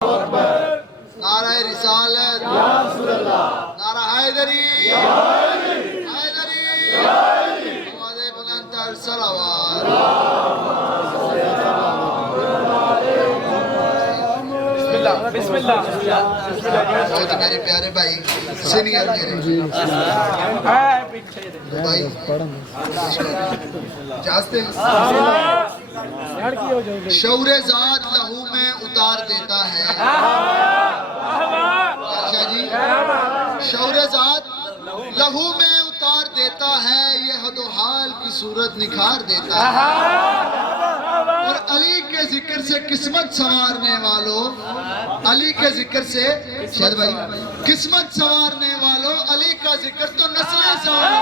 نعرہ رسالت، نعرہ حیدری، حیدری، آواز بلند تر صلوات۔ بسم اللہ بہت میرے پیارے بھائی، سینئر میرے بھائی جاستے ہیں، شعور ذات لہو میں اتار دیتا ہے۔ اچھا جی، شعور ذات لہو میں اتار دیتا ہے، یہ حد و حال کی صورت نکھار دیتا ہے۔ اور علی کے ذکر سے قسمت سنوارنے والوں، علی کے ذکر سے شاید بھائی قسمت سنوارنے والوں، علی کا ذکر تو نسلیں سنوارنے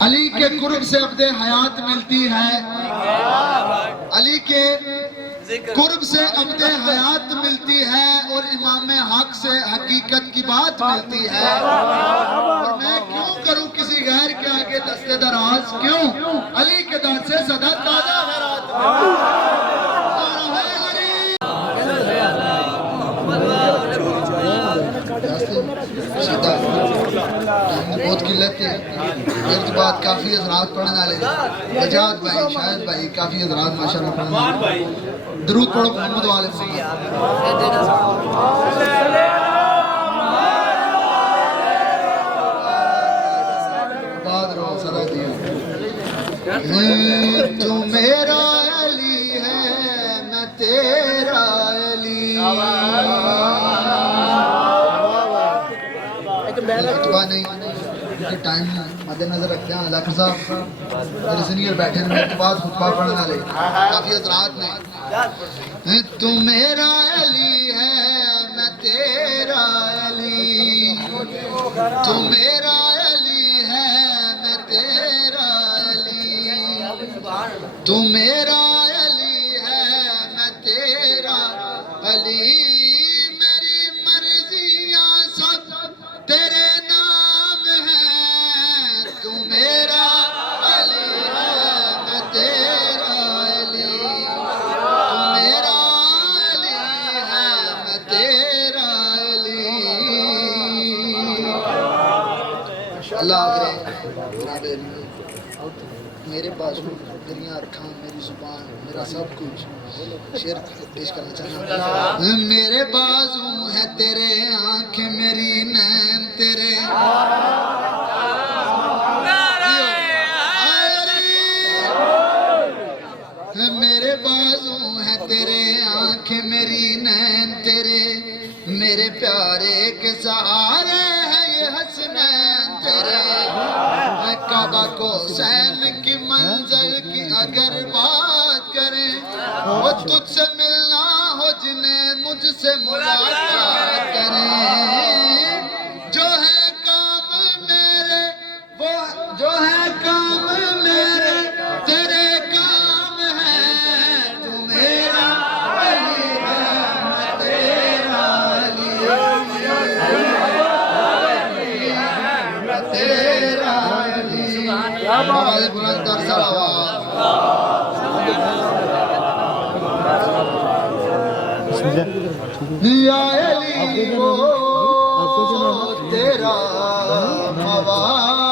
علی کے قرب سے عبد حیات ملتی ہے، علی کے قرب سے عبد حیات ملتی ہے، اور امام حق سے حقیقت کی بات ملتی ہے۔ اور میں کیوں کروں کسی غیر کے آگے دست دراز، کیوں؟ علی کے دان سے صدا تازہ خیرات۔ بہت قلت ہے، میرے بعد کافی حضرات پڑھنے والے، نجات بھائی، شاہد بھائی، کافی حضرات ماشاءاللہ پڑھنے والے۔ درود پڑھو محمد و آل محمد۔ بعد رو صدا دیا۔ تو میرا علی ہے، میں تیرا علی۔ خطبہ نہیں کیونکہ ٹائم مد نظر رکھتے ہیں، ذاکر صاحب میرے سینئر بیٹھے ہیں، میرے بعد خطبہ پڑھنے والے کافی حضرات نے۔ تو میرا علی ہے، میں تیرا علی، تو میرا علی ہے، میں تیرا علی، تو میرا علی ہے، میں تیرا علی، میری مرضیاں سب تیرے نام ہے، تو میرا علی ہے، میں تیرا علی، تو میرا علی ہے، میں تیرا علی۔ اللہ کرے میرے پاس میری آنکھاں، میری زبان، میرا سب کچھ شعر پیش کرنا چاہتا ہوں۔ میرے بازو ہیں تیرے، آنکھیں میری، نین تیرے، میرے بازو ہیں تیرے، آنکھیں میری، نین تیرے، میرے پیارے کے سہارے ہیں یہ حسنین تیرے۔ کعبہ کو حسین کی منزل کی اگر بات کریں، وہ تجھ سے ملنا ہو جنہیں مجھ سے ملاقات کریں، جو ہے کام میرے، وہ جو ہے کام میرے تیرے کام ہے، تو میرا علی ہے، میں تیرا علی، میں تیرا علی۔ آواز بلند تر صلوات۔ یا علی وہ تیرا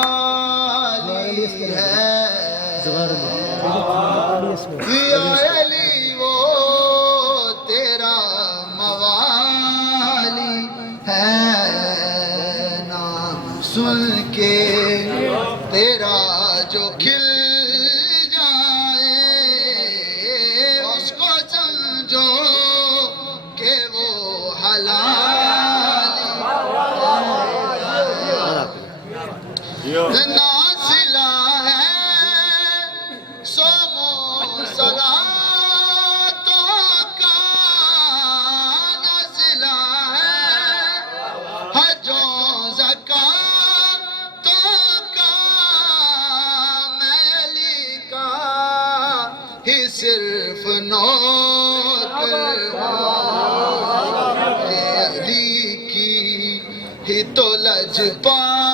موالی ہے، یا علی وہ تیرا موالی ہے، نام سن کے تیرا جو کھل جائے، اس کو سمجھو کہ وہ حلال نازلہ ہے، صوم و صلاتوں کا نازلہ ہے، حج و زکاتوں کا، میلی کا حصہ صرف نوکر ہوں، یہ علی کی ہی تو لجپال